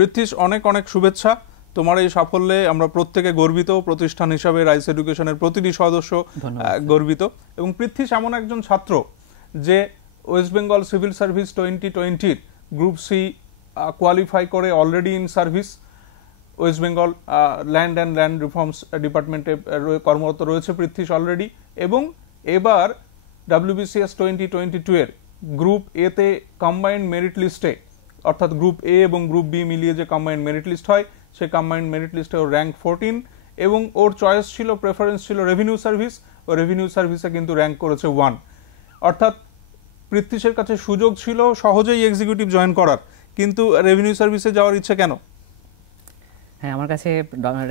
পৃথ্বীশ, অনেক অনেক শুভেচ্ছা। তোমার এই সাফল্যে আমরা প্রত্যেকে গর্বিত, প্রতিষ্ঠান হিসাবে রাইস এডুকেশনের প্রতিটি সদস্য গর্বিত। এবং পৃথ্বীশ এমন একজন ছাত্র যে West Bengal civil service 2020 group C qualify করে already in service. West Bengal land and land reforms ডিপার্টমেন্টে কর্মরত রয়েছে পৃথ্বীশ অলরেডি, এবং এবার WBCS 2022 এর গ্রুপ এ তে কম্বাইন্ড মেরিট লিস্টে, অর্থাৎ গ্রুপ এ এবং গ্রুপ বি মিলিয়ে যে কম্বাইন্ড মেরিট লিস্ট হয়, সেই কম্বাইন্ড মেরিট লিস্টে ওর র্যাঙ্ক 14, এবং ওর চয়েস ছিল, প্রেফারেন্স ছিল রেভিনিউ সার্ভিস। ও রেভিনিউ সার্ভিসে কিন্তু র্যাঙ্ক করেছে 1। অর্থাৎ পৃথ্বীশের কাছে সুযোগ ছিল সহজেই এক্সিকিউটিভ জয়েন করার, কিন্তু রেভিনিউ সার্ভিসে যাওয়ার ইচ্ছে কেন? হ্যাঁ, আমার কাছে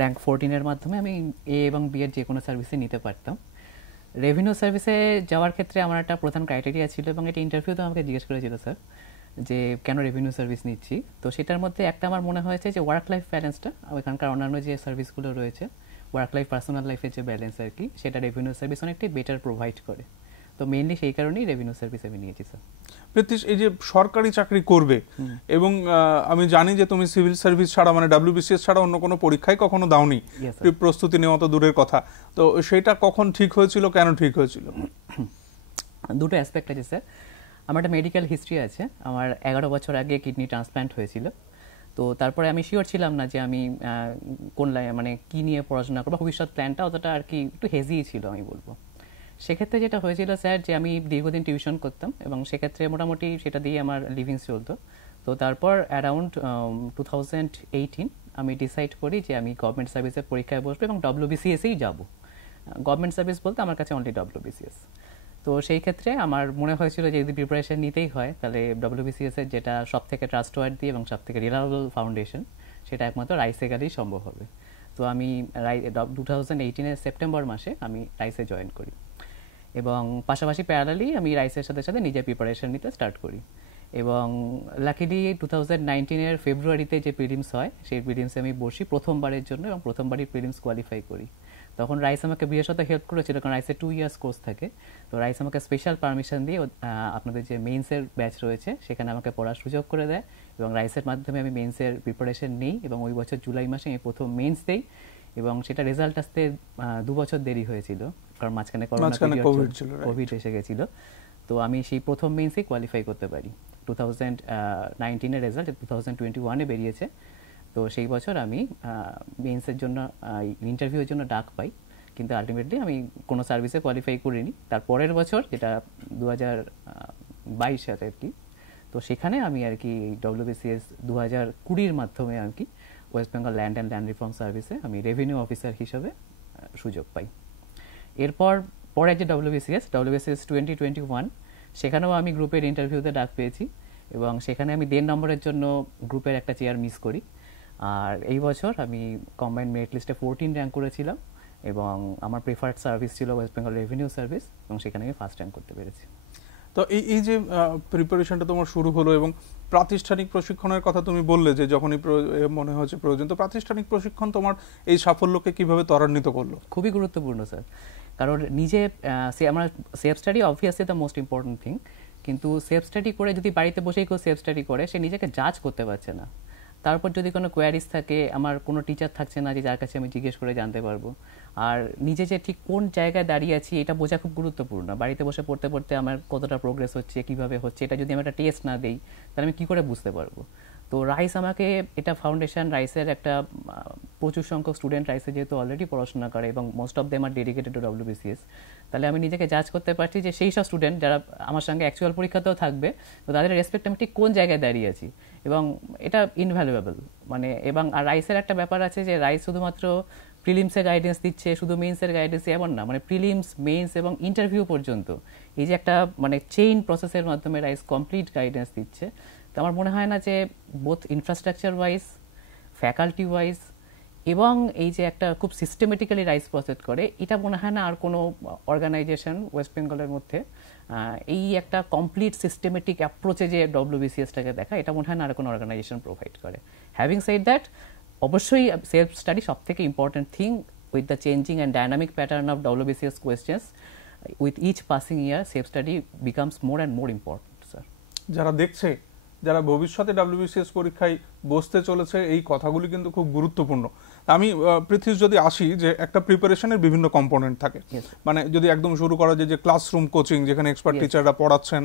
র্যাঙ্ক 14 এর মাধ্যমে আমি এ এবং বি এর যে কোনো সার্ভিসে নিতে পারতাম। রেভিনিউ সার্ভিসে যাওয়ার ক্ষেত্রে আমার একটা প্রধান ক্রাইটেরিয়া ছিল, এবং এটা ইন্টারভিউতে আমাকে জিজ্ঞেস করেছিল স্যার যে কেন রেভিনিউ সার্ভিস নিচ্ছি। তো সেটার মধ্যে একটা আমার মনে হয়েছে যে ওয়ার্ক লাইফ ব্যালেন্সটা, ওইখানকার অন্যান্য যে সার্ভিসগুলো রয়েছে, ওয়ার্ক লাইফ পার্সোনাল লাইফের যে ব্যালেন্স আর কি, সেটা রেভিনিউ সার্ভিস অনেকটাই বেটার প্রোভাইড করে। তো মেইনলি সেই কারণেই রেভিনিউ সার্ভিস আমি নিয়েছি স্যার। পৃথ্বীশ, এই যে সরকারি চাকরি করবে, এবং আমি জানি যে তুমি সিভিল সার্ভিস ছাড়া, মানে WBCS ছাড়া অন্য কোনো পরীক্ষায় কখনো দাওনি, প্রস্তুতি নেওয়া তো দূরের কথা, তো সেটা কখন ঠিক হয়েছিল, কেন ঠিক হয়েছিল? দুটো অ্যাসপেক্ট আছে স্যার। আমার একটা মেডিকেল হিস্ট্রি আছে। আমার 11 বছর আগে কিডনি ট্রান্সপ্ল্যান্ট হয়েছিল। তো তারপরে আমি শিওর ছিলাম না যে আমি কোন মানে কি নিয়ে পড়াশোনা করবো, ভবিষ্যৎ প্ল্যানটা অতটা আর কি একটু হেজিই ছিল আমি বলবো। সেক্ষেত্রে যেটা হয়েছিল স্যার, যে আমি দীর্ঘদিন টিউশন করতাম, এবং সেক্ষেত্রে মোটামুটি সেটা দিয়ে আমার লিভিংস চলতো। তো তারপর অ্যারাউন্ড 2018 আমি ডিসাইড করি যে আমি গভর্নমেন্ট সার্ভিসের পরীক্ষায় বসবো এবং WBCS-এই যাবো। গভর্নমেন্ট সার্ভিস বলতে আমার কাছে অনলি WBCS। তো সেই ক্ষেত্রে আমার মনে হয়েছিল যে যদি প্রিপারেশন নিতেই হয়, তাহলে WBCS-এর যেটা সব থেকে ট্রাস্টওয়ার্দি এবং সব থেকে রিলায়েবল ফাউন্ডেশন, সেটা একমাত্র রাইসে গেলেই সম্ভব হবে। তো আমি 2018-এর সেপ্টেম্বর মাসে আমি রাইসে জয়েন করি, এবং পাশাপাশি প্যারালালি আমি রাইসের সাথে সাথে নিজের প্রিপারেশন নিতে স্টার্ট করি। এবং লাকিলি 2019-এর ফেব্রুয়ারিতে যে প্রিলিমস হয়, সেই প্রিলিমসে আমি বসি প্রথমবারের জন্য, এবং প্রথমবারই প্রিলিমস কোয়ালিফাই করি। তখন রাইস আমাকে বিশেষত হেল্প করেছিল, কারণ রাইসে 2 ইয়ার্স কোর্স থাকে। তো রাইস আমাকে স্পেশাল পারমিশন দিয়ে আপনাদের যে মেইনসের ব্যাচ রয়েছে সেখানে আমাকে পড়ার সুযোগ করে দেয়, এবং রাইসের মাধ্যমে আমি মেইনসের প্রিপারেশন নিই, এবং ওই বছর জুলাই মাসে আমি প্রথম মেইনস দেই, এবং সেটা রেজাল্ট আসতে 2 বছর দেরি হয়েছিল, কারণ মাঝখানে কোভিড এসে গেছিল। তো আমি সেই প্রথম মেইনসেই কোয়ালিফাই করতে পারি। 2019-এর রেজাল্ট 2021-এ বেরিয়েছে। তো সেই বছর আমি মেইনসের জন্য ইন্টারভিউর জন্য ডাক পাই, কিন্তু আলটিমেটলি আমি কোনো সার্ভিসে কোয়ালিফাই করিনি। তার পরের বছর, যেটা 2022 সালে আর কি, তো সেখানে আমি আর কি WBCS 2020-র মাধ্যমে আর কি West Bengal land and land reform সার্ভিসে আমি রেভিনিউ অফিসার হিসেবে সুযোগ পাই। এরপর পরে যে WBCS 2021, সেখানেও আমি গ্রুপের ইন্টারভিউতে ডাক পেয়েছি, এবং সেখানে আমি 1.5 নম্বরের জন্য গ্রুপের একটা চেয়ার মিস করি। আর এই বছর আমি কম্বাইন্ড মেরিট লিস্টে 14 র্যাঙ্ক করেছিলাম, এবং আমার প্রেফার্ড সার্ভিস ছিল ওয়েস্ট বেঙ্গল রেভিনিউ সার্ভিস, এবং সেখানে আমি ফার্স্ট র্যাঙ্ক করতে পেরেছি। তো এই যে প্রিপারেশনটা তোমার শুরু হলো, এবং প্রাতিষ্ঠানিক প্রশিক্ষণের কথা তুমি বললে যে যখনই মনে হচ্ছে প্রয়োজন, তো প্রাতিষ্ঠানিক প্রশিক্ষণ তোমার এই সাফল্যকে কিভাবে ত্বরান্বিত করলো? খুবই গুরুত্বপূর্ণ স্যার, কারণ নিজে আমরা self study obviously the most important thing, কিন্তু সেলফ স্টাডি করে যদি বাড়িতে বসেই কেউ সেলফ স্টাডি করে, সে নিজেকে জাজ করতে পারছে না। তারপর যদি কোনো কোয়ারিজ থাকে, আমার কোনো টিচার থাকছে না যে যার কাছে আমি জিজ্ঞেস করে জানতে পারবো। আর নিজে যে ঠিক কোন জায়গায় দাঁড়িয়ে আছি এটা বোঝা খুব গুরুত্বপূর্ণ। বাড়িতে বসে পড়তে পড়তে আমার কতটা প্রোগ্রেস হচ্ছে, কিভাবে হচ্ছে, এটা যদি আমি একটা টেস্ট না দিই, তাহলে আমি কী করে বুঝতে পারবো? তো রাইস আমাকে এটা ফাউন্ডেশন, রাইসের একটা প্রচুর সংখ্যক স্টুডেন্ট রাইসে যেহেতু অলরেডি পড়াশোনা করে, এবং most of them are dedicated to WBCS, তাহলে আমি নিজেকে জাজ করতে পারছি যে সেই সব স্টুডেন্ট যারা আমার সঙ্গে অ্যাকচুয়াল পরীক্ষাতেও থাকবে, তো তাদের রেসপেক্ট আমি ঠিক কোন জায়গায় দাঁড়িয়ে আছি, এবং এটা ইনভ্যালুয়েবল। মানে এবং আর রাইসের একটা ব্যাপার আছে যে রাইস শুধুমাত্র প্রিলিমসের গাইডেন্স দিচ্ছে, শুধু মেইনসের গাইডেন্স এমন না, মানে প্রিলিমস, মেইনস এবং ইন্টারভিউ পর্যন্ত এই যে একটা মানে চেইন প্রসেসের মাধ্যমে রাইস কমপ্লিট গাইডেন্স দিচ্ছে। তো আমার মনে হয় না যে both infrastructure wise, faculty wise, এবং এই যে একটা খুব সিস্টেমেটিক্যালি রাইস প্রসেস করে, এটা মনে হয় না আর কোনো অর্গানাইজেশন ওয়েস্ট বেঙ্গলের মধ্যে এই একটা কমপ্লিট সিস্টেমেটিক অ্যাপ্রোচে যে WBCS-টাকে দেখা, এটা মনে হয় না আর কোনো অর্গানাইজেশন প্রোভাইড করে। হ্যাভিং সেড দ্যাট, অবশ্যই সেলফ স্টাডি সব থেকে important thing. With the changing and dynamic pattern of WBCS questions, with each passing year self study becomes more and more important sir. যারা দেখছে যারা ভবিষ্যতে WBCS পরীক্ষায় বসতে চলেছে, এই কথাগুলি কিন্তু খুব গুরুত্বপূর্ণ। আমি পৃথ্বী যদি আসি, যে একটা প্রিপারেশনের বিভিন্ন কম্পোনেন্ট থাকে, মানে যদি একদম শুরু করা যায় যে ক্লাসরুম কোচিং, যেখানে এক্সপার্ট টিচাররা পড়াচ্ছেন,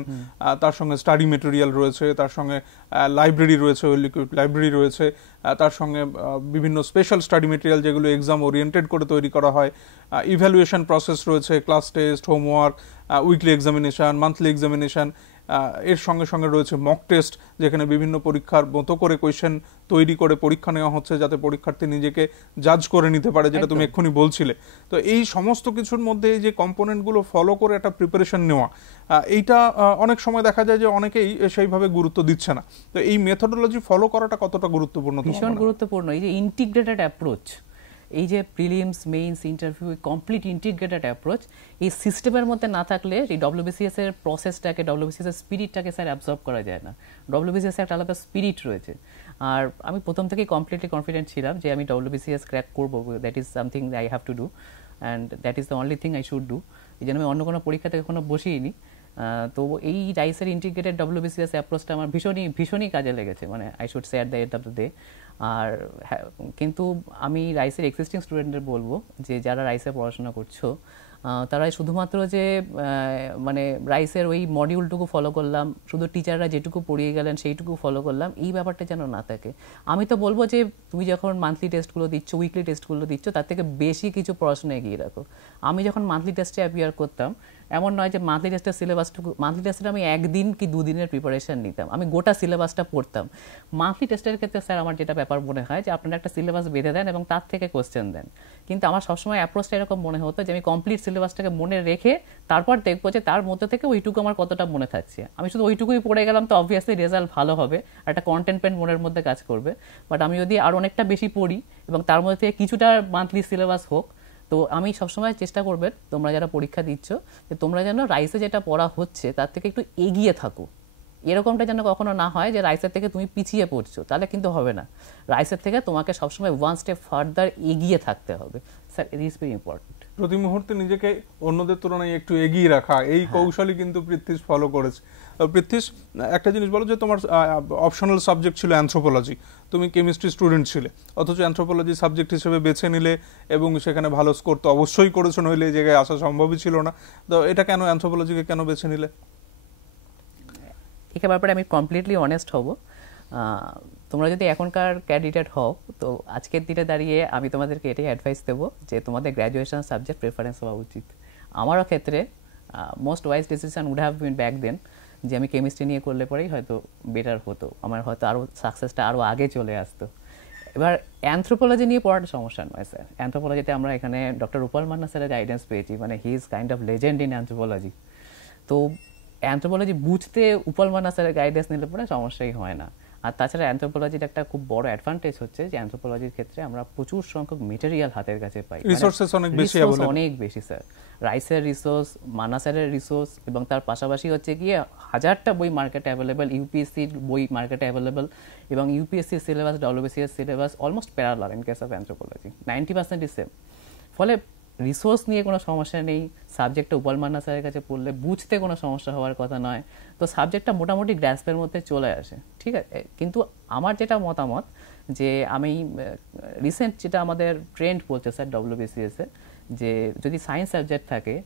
তার সঙ্গে স্টাডি মেটেরিয়াল রয়েছে, তার সঙ্গে লাইব্রেরি রয়েছে, লাইব্রেরি রয়েছে, তার সঙ্গে বিভিন্ন স্পেশাল স্টাডি মেটেরিয়াল যেগুলো এক্সাম ওরিয়েন্টেড করে তৈরি করা হয়, ইভ্যালুয়েশন প্রসেস রয়েছে, class test, homework, weekly examination, monthly examination, এর সঙ্গে সঙ্গে রয়েছে মক টেস্ট, যেখানে বিভিন্ন পরীক্ষার মতো করে কোয়েশ্চেন তৈরি করে পরীক্ষা নেওয়া হচ্ছে, যাতে পরীক্ষার্থী নিজেকে জাজ করে নিতে পারে, যেটা তুমি এক্ষুনি বলছিলে। তো এই সমস্ত কিছুর মধ্যে এই যে কম্পোনেন্টগুলো ফলো করে একটা প্রিপারেশন নেওয়া, এইটা অনেক সময় দেখা যায় যে অনেকেই সেইভাবে গুরুত্ব দিচ্ছে না। তো এই মেথোডোলজি ফলো করাটা কতটা গুরুত্বপূর্ণ? ভীষণ গুরুত্বপূর্ণ। এই যে ইন্টিগ্রেটেড অ্যাপ্রোচ, এই যে prelims, means, interview, complete integrated approach, এই সিস্টেমের মধ্যে না থাকলে এই WBCS এর প্রসেসটাকে, WBCS এর স্পিরিটটাকে স্যার অ্যাবজর্ব করা যায় না। WBCS এর একটা আলাদা স্পিরিট রয়েছে। আর আমি প্রথম থেকেই কমপ্লিটলি কনফিডেন্ট ছিলাম যে আমি WBCS ক্র্যাক করবো। That is something I have to do, and that is the only thing I should do. এই জন্য আমি অন্য কোনো পরীক্ষাতে কখনো বসিনি। তো এই রাইসের ইন্টিগ্রেটেড WBCS অ্যাপ্রোচটা আমার ভীষণই কাজে লেগেছে, মানে I should say at the end of the day. আর কিন্তু আমি রাইসের এক্সিস্টিং স্টুডেন্টদের বলবো যে যারা রাইসে পড়াশোনা করছো, তারা শুধুমাত্র যে মানে রাইসের ওই মডিউলটুকু ফলো করলাম, শুধু টিচাররা যেটুকু পড়িয়ে গেলেন সেইটুকু ফলো করলাম, এই ব্যাপারটা যেন না থাকে। আমি তো বলবো যে তুমি যখন মান্থলি টেস্টগুলো দিচ্ছ, উইকলি টেস্টগুলো দিচ্ছ, তার থেকে বেশি কিছু পড়াশোনা এগিয়ে রাখো। আমি যখন মান্থলি টেস্টে অ্যাপিয়ার করতাম, এমন নয় যে মান্থলি টেস্টের সিলেবাসটুকু, মান্থলি টেস্টের আমি একদিন কি দুদিনের প্রিপারেশন নিতাম, আমি গোটা সিলেবাসটা পড়তাম। মান্থলি টেস্টের ক্ষেত্রে স্যার আমার যেটা ব্যাপার মনে হয় যে আপনারা একটা সিলেবাস বেঁধে দেন এবং তার থেকে কোশ্চেন দেন, কিন্তু আমার সবসময় অ্যাপ্রোচটা এরকম মনে হতো যে আমি কমপ্লিট সিলেবাসটাকে মনে রেখে তারপর দেখবো যে তার মধ্যে থেকে ওইটুকু আমার কতটা মনে থাকছে। আমি শুধু ওইটুকুই পড়ে গেলাম তো অবভিয়াসলি রেজাল্ট ভালো হবে, আর একটা কন্টেন্টমেন্ট মনের মধ্যে কাজ করবে। বাট আমি যদি আর অনেকটা বেশি পড়ি এবং তার মধ্যে থেকে কিছুটা মান্থলি সিলেবাস হোক, তো আমি সবসময় চেষ্টা করবেন তোমরা যারা পরীক্ষা দিচ্ছ যে তোমরা যেন রাইসে যেটা পড়া হচ্ছে তার থেকে একটু এগিয়ে থাকো। এরকমটা যেন কখনো না হয় যে রাইসের থেকে তুমি পিছিয়ে পড়ছো, তাহলে কিন্তু হবে না। রাইসের থেকে তোমাকে সবসময় ওয়ান স্টেপ ফার্দার এগিয়ে থাকতে হবে। Sir it is very important. প্রতি মুহূর্তে নিজেকে অন্যদের তুলনায় একটু এগিয়ে রাখা, এই কৌশলই কিন্তু পৃথ্বীশ ফলো করেছে। পৃথ্বীশ, একটা জিনিস বলো, যে তোমার অপশনাল সাবজেক্ট ছিল অ্যানথ্রোপোলজি, তুমি কেমিস্ট্রি স্টুডেন্ট ছিলে, অথচ অ্যানথ্রোপোলজি সাবজেক্ট হিসেবে বেছে নিলে এবং সেখানে ভালো স্কোর তো অবশ্যই করেছো, নইলে এই জায়গায় আসা সম্ভবই ছিল না। তো এটা কেন, অ্যানথ্রোপোলজিকে কেন বেছে নিলে? এর ব্যাপারে আমি কমপ্লিটলি অনেস্ট হব। তোমরা যদি এখনকার ক্যান্ডিডেট হও, তো আজকের দিনে দাঁড়িয়ে আমি তোমাদেরকে এটাই অ্যাডভাইস দেবো যে তোমাদের গ্র্যাজুয়েশন সাবজেক্ট প্রেফারেন্স হওয়া উচিত। আমারও ক্ষেত্রে most wise decision would have been back then যে আমি কেমিস্ট্রি নিয়ে করলে পরেই হয়তো বেটার হতো, আমার হয়তো আরও সাকসেসটা আরও আগে চলে আসতো। এবার অ্যানথ্রোপোলজি নিয়ে পড়াটা সমস্যা নয় স্যার। অ্যানথ্রোপোলজিতে আমরা এখানে ডক্টর রূপাল মান্না স্যারের গাইডেন্স পেয়েছি, মানে he is kind of legend in anthropology. তো অ্যানথ্রোপোলজি বুঝতে উপল মান্না স্যারের গাইডেন্স নিলে পরে সমস্যাই হয় না। আর তাছাড়া অ্যানথ্রোপোলজির একটা খুব বড় অ্যাডভান্টেজ হচ্ছে যে অ্যানথ্রোপোলজির ক্ষেত্রে আমরা প্রচুর সংখ্যক মেটেরিয়াল হাতের কাছে পাই, রিসোর্সেস অনেক বেশি স্যার। রাইসের রিসোর্স, মান্না স্যারের রিসোর্স, এবং তার পাশাপাশি হচ্ছে গিয়ে হাজারটা বই মার্কেটে অ্যাভেলেবেল, ইউপিএসসির বই মার্কেটে অ্যাভেলেবেল, এবং UPSC syllabus, WBCS syllabus almost parallel in case of anthropology, 90% is same. ফলে রিসোর্স নিয়ে কোনো সমস্যা নেই। সাবজেক্টটা উপল মান্না স্যারের কাছে পড়লে বুঝতে কোনো সমস্যা হওয়ার কথা নয়। তো সাবজেক্টটা মোটামুটি গ্র্যাস্পের মধ্যে চলে আসে, ঠিক আছে। কিন্তু আমার যেটা মতামত যে আমি রিসেন্ট যেটা আমাদের ট্রেন্ড বলছে স্যার WBCS এ, যে যদি সায়েন্স সাবজেক্ট থাকে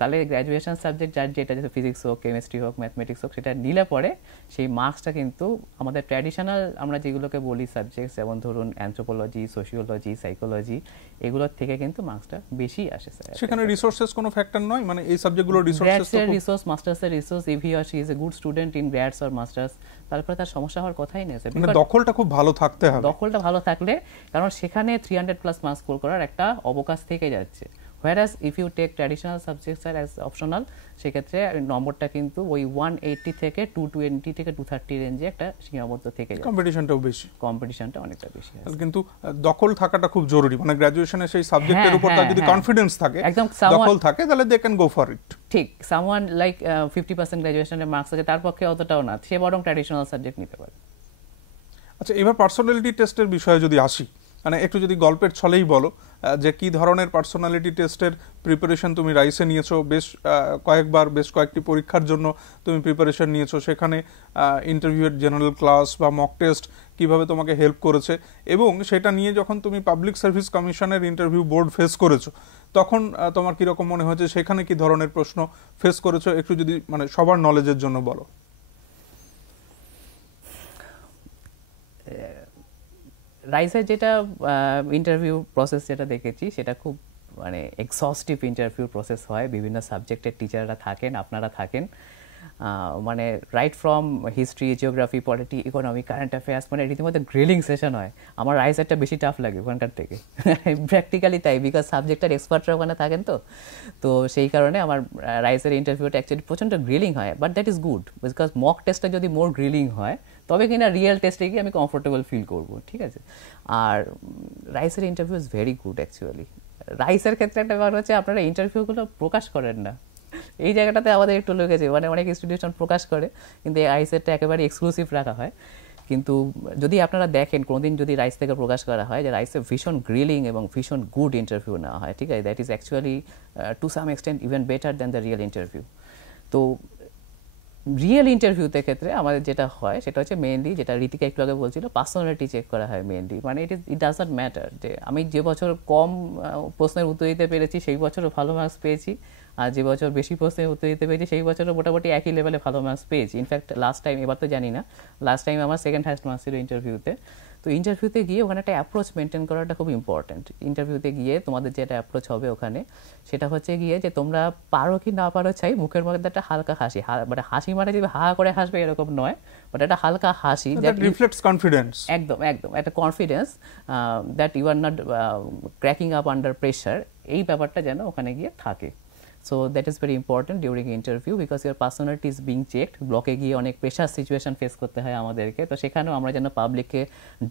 তাহলে গ্র্যাজুয়েশন সাবজেক্ট যার যেটা, যেটা ফিজিক্স হোক, কেমিস্ট্রি হোক, ম্যাথমেটিক্স হোক, সেটা নিলে পরে সেই মার্কসটা কিন্তু আমাদের ট্র্যাডিশনাল আমরা যেগুলোকে বলি সাবজেক্ট, যেমন ধরুন অ্যানথ্রোপোলজি, সোশিওলজি, সাইকোলজি, এগুলোর থেকে কিন্তু মার্কসটা বেশি আসে স্যার। সেখানে রিসোর্সেস কোনো ফ্যাক্টর নয়, মানে এই সাবজেক্টগুলোর রিসোর্স, মাস্টার্সের resource, if he or she is a good student in grads or masters, তারপরে তার সমস্যা হওয়ার কথাই নেই স্যার। মানে দখলটা খুব ভালো থাকতে হবে, দখলটা ভালো থাকলে, কারণ সেখানে 300+ মার্কস স্কোর করার একটা অবকাশ থেকে যাচ্ছে। Whereas if you take traditional subjects as optional, সেক্ষেত্রে নম্বরটা কিন্তু ওই 180 থেকে 220 থেকে 230 রেঞ্জে একটা সীমাবদ্ধ থেকে যায়। কম্পিটিশনটাও বেশি, কম্পিটিশনটা অনেকটা বেশি আছে। কিন্তু দখল থাকাটা খুব জরুরি, মানে গ্র্যাজুয়েশনে সেই সাবজেক্টের উপর তার যদি কনফিডেন্স থাকে, দখল থাকে, তাহলে they can go for it. ঠিক, সামওয়ান লাইক 50% গ্র্যাজুয়েশনের মার্কস আছে, তার পক্ষে অতটাও না, সে বরং ট্র্যাডিশনাল সাবজেক্ট নিতে পারে। আচ্ছা, এবার পার্সোনালিটি টেস্টের বিষয়ে যদি আসি, মানে একটু যদি গল্পের ছলেই বলো যে কি ধরনের পার্সোনালিটি টেস্টের প্রিপারেশন তুমি রাইসে নিয়েছো, বেশ কয়েকবার বেশ কয়েকটি পরীক্ষার জন্য তুমি প্রিপারেশন নিয়েছো, সেখানে ইন্টারভিউয়ের জেনারেল ক্লাস বা মক টেস্ট কিভাবে তোমাকে হেল্প করেছে, এবং সেটা নিয়ে যখন তুমি পাবলিক সার্ভিস কমিশনের ইন্টারভিউ বোর্ড ফেস করেছো তখন তোমার কিরকম মনে হয়েছে, সেখানে কি ধরনের প্রশ্ন ফেস করেছো, একটু যদি মানে সবার নলেজের জন্য বলো। রাইসের যেটা ইন্টারভিউ প্রসেস যেটা দেখেছি সেটা খুব মানে এক্সস্টিভ ইন্টারভিউ প্রসেস হয়, বিভিন্ন সাবজেক্টের টিচাররা থাকেন, আপনারা থাকেন, মানে right from history, geography, polity, economy, current affairs, মানে রীতিমতো গ্রিলিং সেশন হয়। আমার রাইসেরটা বেশি টাফ লাগে ওখানকার থেকে, প্র্যাকটিক্যালি তাই, বিকজ সাবজেক্টের এক্সপার্টরা ওখানে থাকেন, তো সেই কারণে আমার রাইসের ইন্টারভিউটা অ্যাকচুয়ালি প্রচণ্ড গ্রিলিং হয়, but that is good, because mock টেস্টটা যদি মোর গ্রিলিং হয় তবে কিনা রিয়েল টেস্টে গিয়ে আমি কমফোর্টেবল ফিল করবো, ঠিক আছে। আর রাইসের interview is very good actually. রাইসের ক্ষেত্রে একটা ব্যাপার হচ্ছে আপনারা ইন্টারভিউগুলো প্রকাশ করেন না, এই জায়গাটাতে আমাদের একটু লেগেছে, মানে অনেক ইনস্টিটিউশন প্রকাশ করে কিন্তু এই রাইসেরটা একেবারে এক্সক্লুসিভ রাখা হয়। কিন্তু যদি আপনারা দেখেন কোনোদিন যদি রাইস থেকে প্রকাশ করা হয় যে রাইসে ভীষণ গ্রিলিং এবং ভীষণ গুড ইন্টারভিউ নেওয়া হয়, ঠিক আছে, that is actually to some extent even better than the real interview. তো রিয়েল ইন্টারভিউতে ক্ষেত্রে আমাদের যেটা হয় সেটা হচ্ছে মেইনলি, যেটা রীতিকা একটু আগে বলছিল, পার্সোনালিটি চেক করা হয় মেইনলি। মানে ইট ডাজ নট ম্যাটার যে আমি যে বছর কম প্রশ্নের উত্তর দিতে পেরেছি সেই বছরও ভালো মার্কস পেয়েছি, আর যে বছর বেশি প্রশ্নের উত্তর দিতে পেরেছি সেই বছরও মোটামুটি একই লেভেলে ভালো মার্কস পেয়েছি। ইনফ্যাক্ট লাস্ট টাইম, এবার তো জানি না, লাস্ট টাইম আমার সেকেন্ড হাইস্ট মার্কস ছিল ইন্টারভিউতে। তো ইন্টারভিউতে গিয়ে ওখানে একটা অ্যাপ্রোচ মেনটেন করাটা খুব ইম্পর্টেন্ট। ইন্টারভিউতে গিয়ে তোমাদের যেটা অ্যাপ্রোচ হবে ওখানে সেটা হচ্ছে গিয়ে যে তোমরা পারো কি না পারো চাই, মুখের মধ্যে একটা হালকা হাসি, মানে হাসি মানে যে হা করে হাসবে এরকম নয়, বাট একটা হালকা হাসি দ্যাট রিফ্লেক্টস কনফিডেন্স, একদম একদম একটা confidence that you are not cracking up under pressure, এই ব্যাপারটা যেন ওখানে গিয়ে থাকে। So that is very important during interview because your personality is being checked. ব্লকে গিয়ে অনেক প্রেশার সিচুয়েশন ফেস করতে হয় আমাদেরকে, তো সেখানেও আমরা যেন পাবলিককে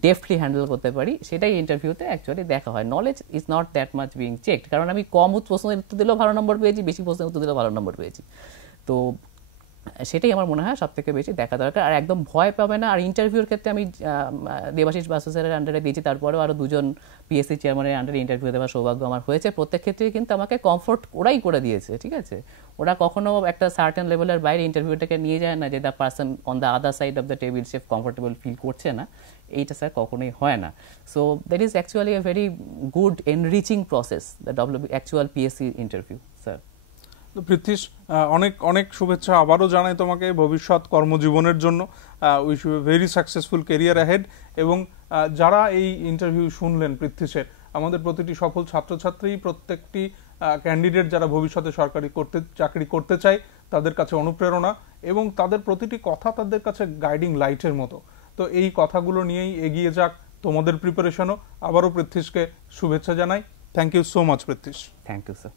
ডেফলি হ্যান্ডেল করতে পারি সেটাই ইন্টারভিউতে অ্যাকচুয়ালি দেখা হয়। Knowledge is not that much being checked, কারণ আমি কম প্রশ্নের উত্তর দিলেও ভালো নম্বর পেয়েছি, বেশি প্রশ্নের উত্তর দিলেও ভালো নম্বর পেয়েছি, তো সেটাই আমার মনে হয় সব থেকে বেশি দেখা দরকার। আর একদম ভয় পাবে না। আর ইন্টারভিউর ক্ষেত্রে আমি দেবাশিস বাসু স্যারের আন্ডারে দিয়েছি, তারপরেও আরও দুজন পিএসসি চেয়ারম্যানের আন্ডারে ইন্টারভিউ দেওয়ার সৌভাগ্য আমার হয়েছে। প্রত্যেক ক্ষেত্রেই কিন্তু আমাকে কমফোর্ট ওরাই করে দিয়েছে, ঠিক আছে। ওরা কখনো একটা সার্টেন লেভেলের বাইরে ইন্টারভিউটাকে নিয়ে যায় না যে the person on the other side of the table সে কমফোর্টেবল ফিল করছে না, এইটা স্যার কখনোই হয় না। So that is actually a very good enriching process, the actual PSC interview. Sir Prithwish, অনেক অনেক শুভেচ্ছা আবারও জানাই তোমাকে ভবিষ্যৎ কর্মজীবনের জন্য। Wish you a very successful career ahead. এবং যারা এই ইন্টারভিউ শুনলেন পৃথ্বীশের, আমাদের প্রতিটি সফল ছাত্রছাত্রী, প্রত্যেকটি ক্যান্ডিডেট যারা ভবিষ্যতে সরকারি চাকরি করতে চায় তাদের কাছে অনুপ্রেরণা, এবং তাদের প্রতিটি কথা তাদের কাছে গাইডিং লাইটের মতো। তো এই কথাগুলো নিয়েই এগিয়ে যাক তোমাদের প্রিপারেশনও। আবারও পৃথ্বীশকে শুভেচ্ছা জানাই। Thank you so much Prithwish. Thank you sir.